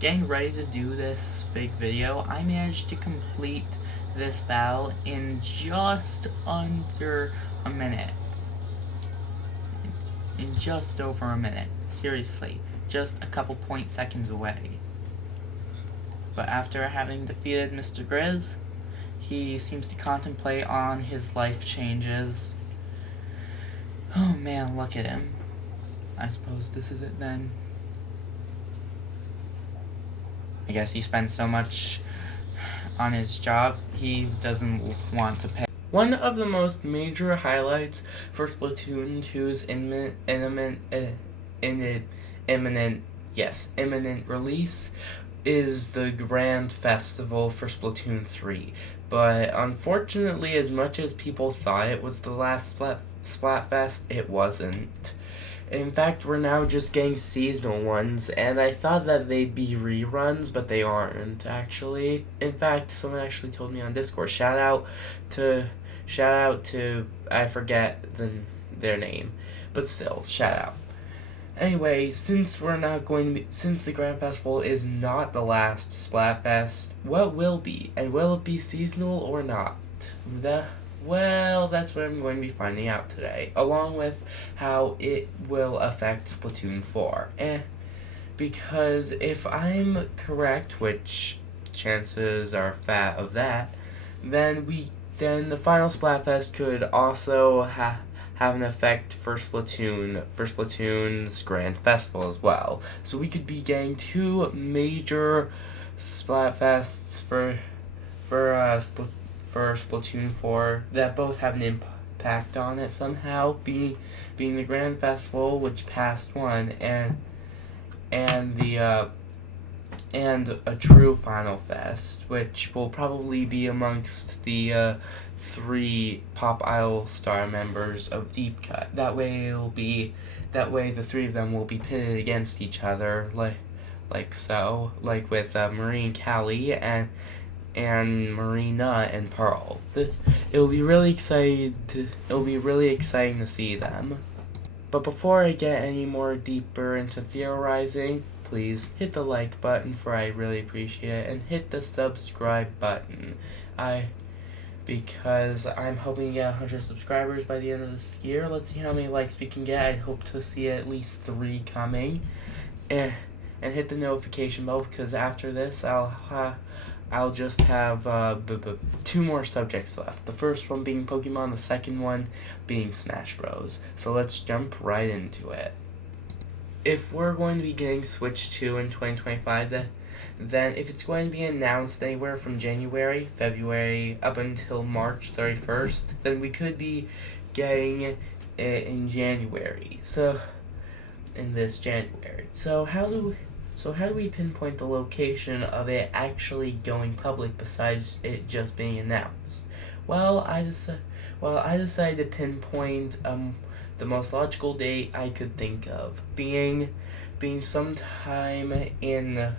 getting ready to do this big video, I managed to complete this battle in just under a minute. In just over a minute. Seriously, just a couple point seconds away. But after having defeated Mr. Grizz, he seems to contemplate on his life changes. Oh man, look at him. I suppose this is it then. I guess he spends so much on his job, he doesn't want to pay. One of the most major highlights for Splatoon 2's imminent release is the grand festival for Splatoon 3. But unfortunately, as much as people thought it was the last Splatfest, it wasn't. In fact, we're now just getting seasonal ones, and I thought that they'd be reruns, but they aren't, actually. In fact, someone actually told me on Discord, shout out to, I forget their name, but still, shout out. Anyway, since the Grand Festival is not the last Splatfest, what will be? And will it be seasonal or not? Well, that's what I'm going to be finding out today, along with how it will affect Splatoon 4. Because if I'm correct, which chances are fat of that, then the final Splatfest could also have an effect for Splatoon's Grand Festival as well. So we could be getting two major Splatfests for Splatoon 4 that both have an impact on it somehow, being the Grand Festival, which passed one, and a true Final Fest, which will probably be amongst the 3 Pop Idol star members of Deep Cut. That way the 3 of them will be pitted against each other, like with Marie and Callie and Marina and Pearl. It'll be really exciting to see them. But before I get any more deeper into theorizing, please hit the like button, for I really appreciate it, and hit the subscribe button. Because I'm hoping to get 100 subscribers by the end of this year. Let's see how many likes we can get. I hope to see at least 3 coming. And hit the notification bell, because after this I'll just have 2 more subjects left. The first one being Pokemon, the second one being Smash Bros. So let's jump right into it. If we're going to be getting Switch 2 in 2025, then if it's going to be announced anywhere from January, February, up until March 31st, then we could be getting it in January. In this January. So how do we pinpoint the location of it actually going public besides it just being announced? Well, I decided to pinpoint the most logical date I could think of, being sometime in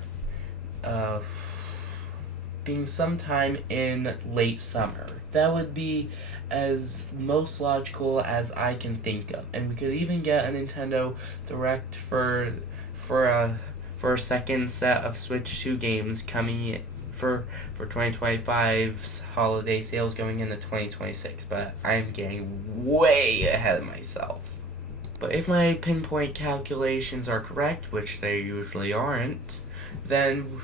late summer. That would be as most logical as I can think of, and we could even get a Nintendo Direct for a second set of Switch 2 games coming for 2025's holiday sales going into 2026, but I'm getting way ahead of myself. But if my pinpoint calculations are correct, which they usually aren't, then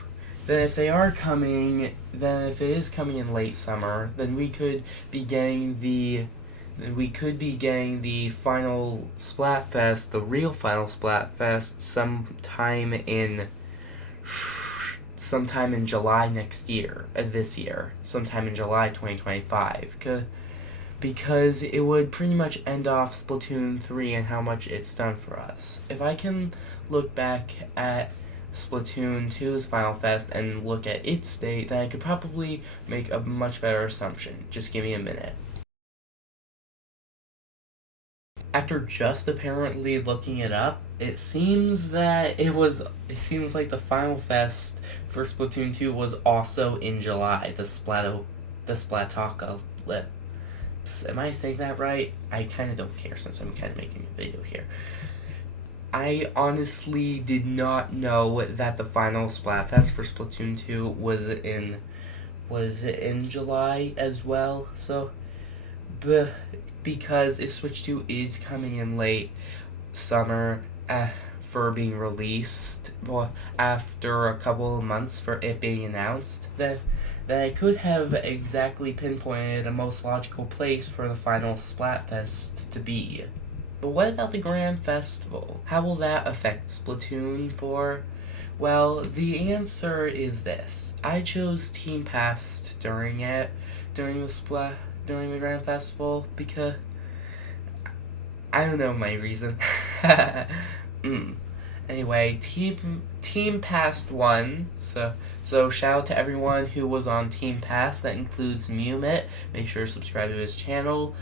if it is coming in late summer, then we could be getting the final Splatfest, the real final Splatfest, sometime in July this year, sometime in July 2025, because it would pretty much end off Splatoon 3 and how much it's done for us. If I can look back at Splatoon 2's Final Fest and look at its date, then I could probably make a much better assumption. Just give me a minute. After just apparently looking it up, it seems like the Final Fest for Splatoon 2 was also in July, the Splatocalypse. Am I saying that right? I kind of don't care since I'm kind of making a video here. I honestly did not know that the final Splatfest for Splatoon 2 was in July as well. So, because if Switch 2 is coming in late summer for being released, well, after a couple of months for it being announced, then I could have exactly pinpointed a most logical place for the final Splatfest to be. But what about the Grand Festival? How will that affect Splatoon 4? Well, the answer is this. I chose Team Past during the Grand Festival because I don't know my reason. Anyway, Team Past won. So shout out to everyone who was on Team Past. That includes Mewmit. Make sure to subscribe to his channel.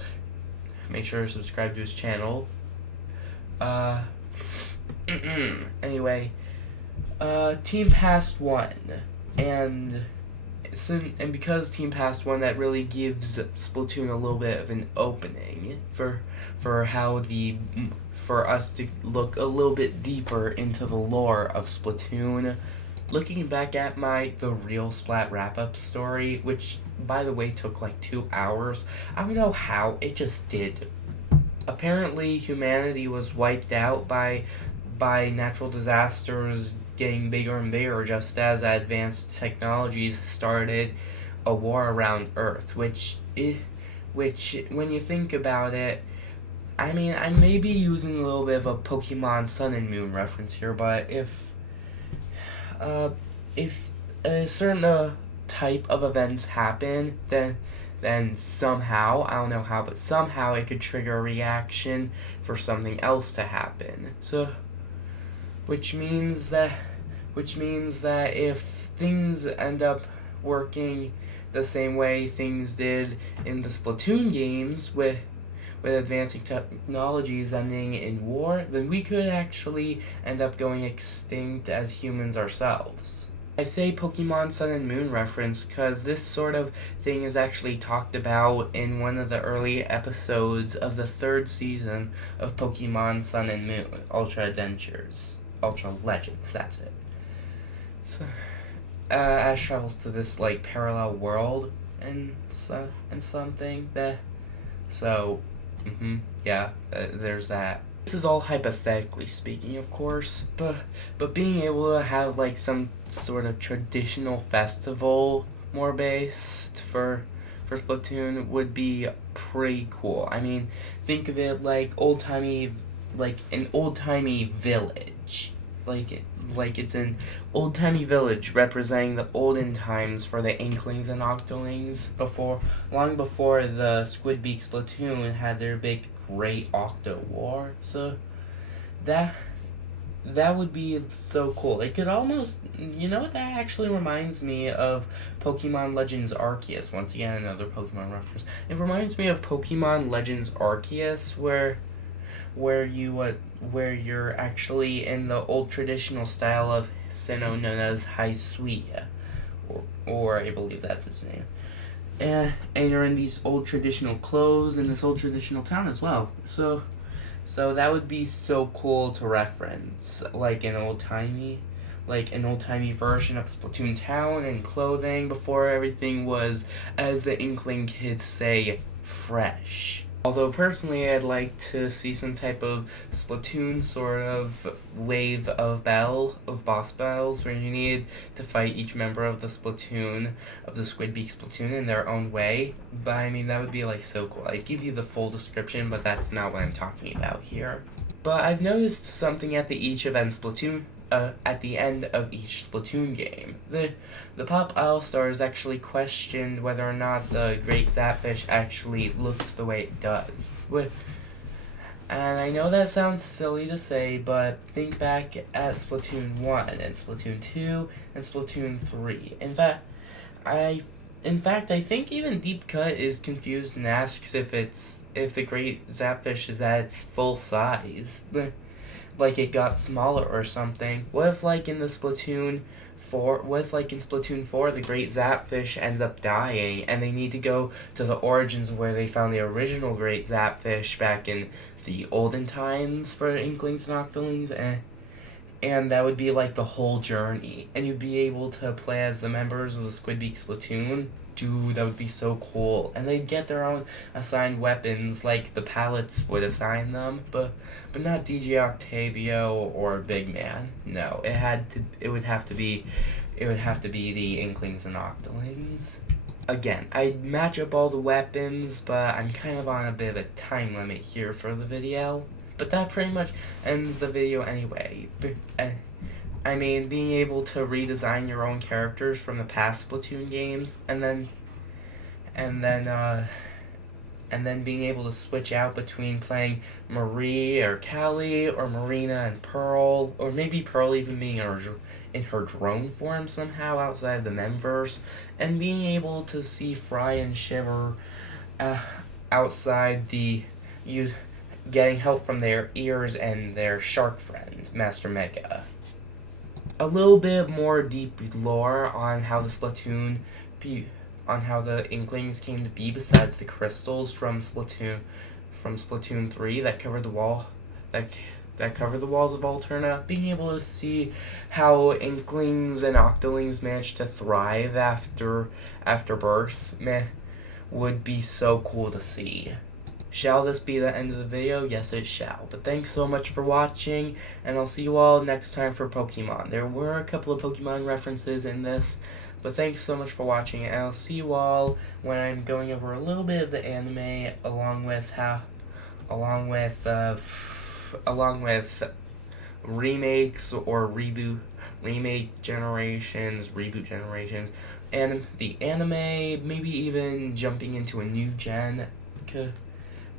Anyway, Team Past won, and because Team Past won, that really gives Splatoon a little bit of an opening for us to look a little bit deeper into the lore of Splatoon. Looking back at the real Splat wrap-up story, which, by the way, took like 2 hours, I don't know how, it just did. Apparently, humanity was wiped out by natural disasters getting bigger and bigger just as advanced technologies started a war around Earth, which when you think about it, I mean, I may be using a little bit of a Pokemon Sun and Moon reference here, but if a certain type of events happen, then somehow, I don't know how, but somehow it could trigger a reaction for something else to happen. So, which means that if things end up working the same way things did in the Splatoon games with advancing technologies ending in war, then we could actually end up going extinct as humans ourselves. I say Pokemon Sun and Moon reference because this sort of thing is actually talked about in one of the early episodes of the 3rd season of Pokemon Sun and Moon, Ultra Legends, that's it. So, Ash travels to this, like, parallel world and something that, so, there's that. This is all hypothetically speaking, of course, but being able to have, like, some sort of traditional festival more based for Splatoon would be pretty cool. I mean, think of it like an old-timey village. Like it's an old-timey village representing the olden times for the Inklings and Octolings long before the Squidbeak Splatoon had their big Great Octo War. So that would be so cool. It could almost, you know what, that actually reminds me of Pokemon Legends Arceus. Once again, another Pokemon reference. It reminds me of Pokemon Legends Arceus, where you're actually in the old traditional style of Sinnoh known as Hysuia, or I believe that's its name. And you're in these old traditional clothes in this old traditional town as well. So that would be so cool to reference, like an old-timey version of Splatoon Town and clothing before everything was, as the Inkling kids say, fresh. Although personally I'd like to see some type of Splatoon sort of wave of boss battles where you need to fight each member of the Splatoon, of the Squidbeak Splatoon in their own way. But I mean, that would be like so cool. I'd give you the full description, but that's not what I'm talking about here. But I've noticed something at the end of each Splatoon game. The Pop All-Stars actually questioned whether or not the Great Zapfish actually looks the way it does. And I know that sounds silly to say, but think back at Splatoon 1 and Splatoon 2 and Splatoon 3. In fact, I think even Deep Cut is confused and asks if the Great Zapfish is at its full size. Like it got smaller or something. What if in Splatoon 4, the Great Zapfish ends up dying and they need to go to the origins of where they found the original Great Zapfish back in the olden times for Inklings and Octolings, and that would be like the whole journey, and you'd be able to play as the members of the Squidbeak Splatoon. Dude, that would be so cool. And they'd get their own assigned weapons like the pallets would assign them, but not DJ Octavio or Big Man. No, it would have to be the Inklings and Octolings. Again, I'd match up all the weapons, but I'm kind of on a bit of a time limit here for the video. But that pretty much ends the video anyway. I mean, being able to redesign your own characters from the past Splatoon games, and then being able to switch out between playing Marie or Callie, or Marina and Pearl, or maybe Pearl even being in her drone form somehow outside of the Memverse, and being able to see Fry and Shiver outside getting help from their ears and their shark friend, Master Mega. A little bit more deep lore on how the Inklings came to be, besides the crystals from Splatoon 3 that covered the walls of Alterna. Being able to see how Inklings and Octolings managed to thrive after birth would be so cool to see. Shall this be the end of the video? Yes, it shall. But thanks so much for watching, and I'll see you all next time for Pokemon. There were a couple of Pokemon references in this, but thanks so much for watching, and I'll see you all when I'm going over a little bit of the anime, along with remakes or reboot generations, and the anime, maybe even jumping into a new gen.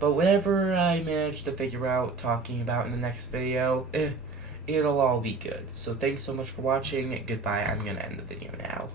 But whatever I manage to figure out talking about in the next video, it'll all be good. So thanks so much for watching. Goodbye. I'm gonna end the video now.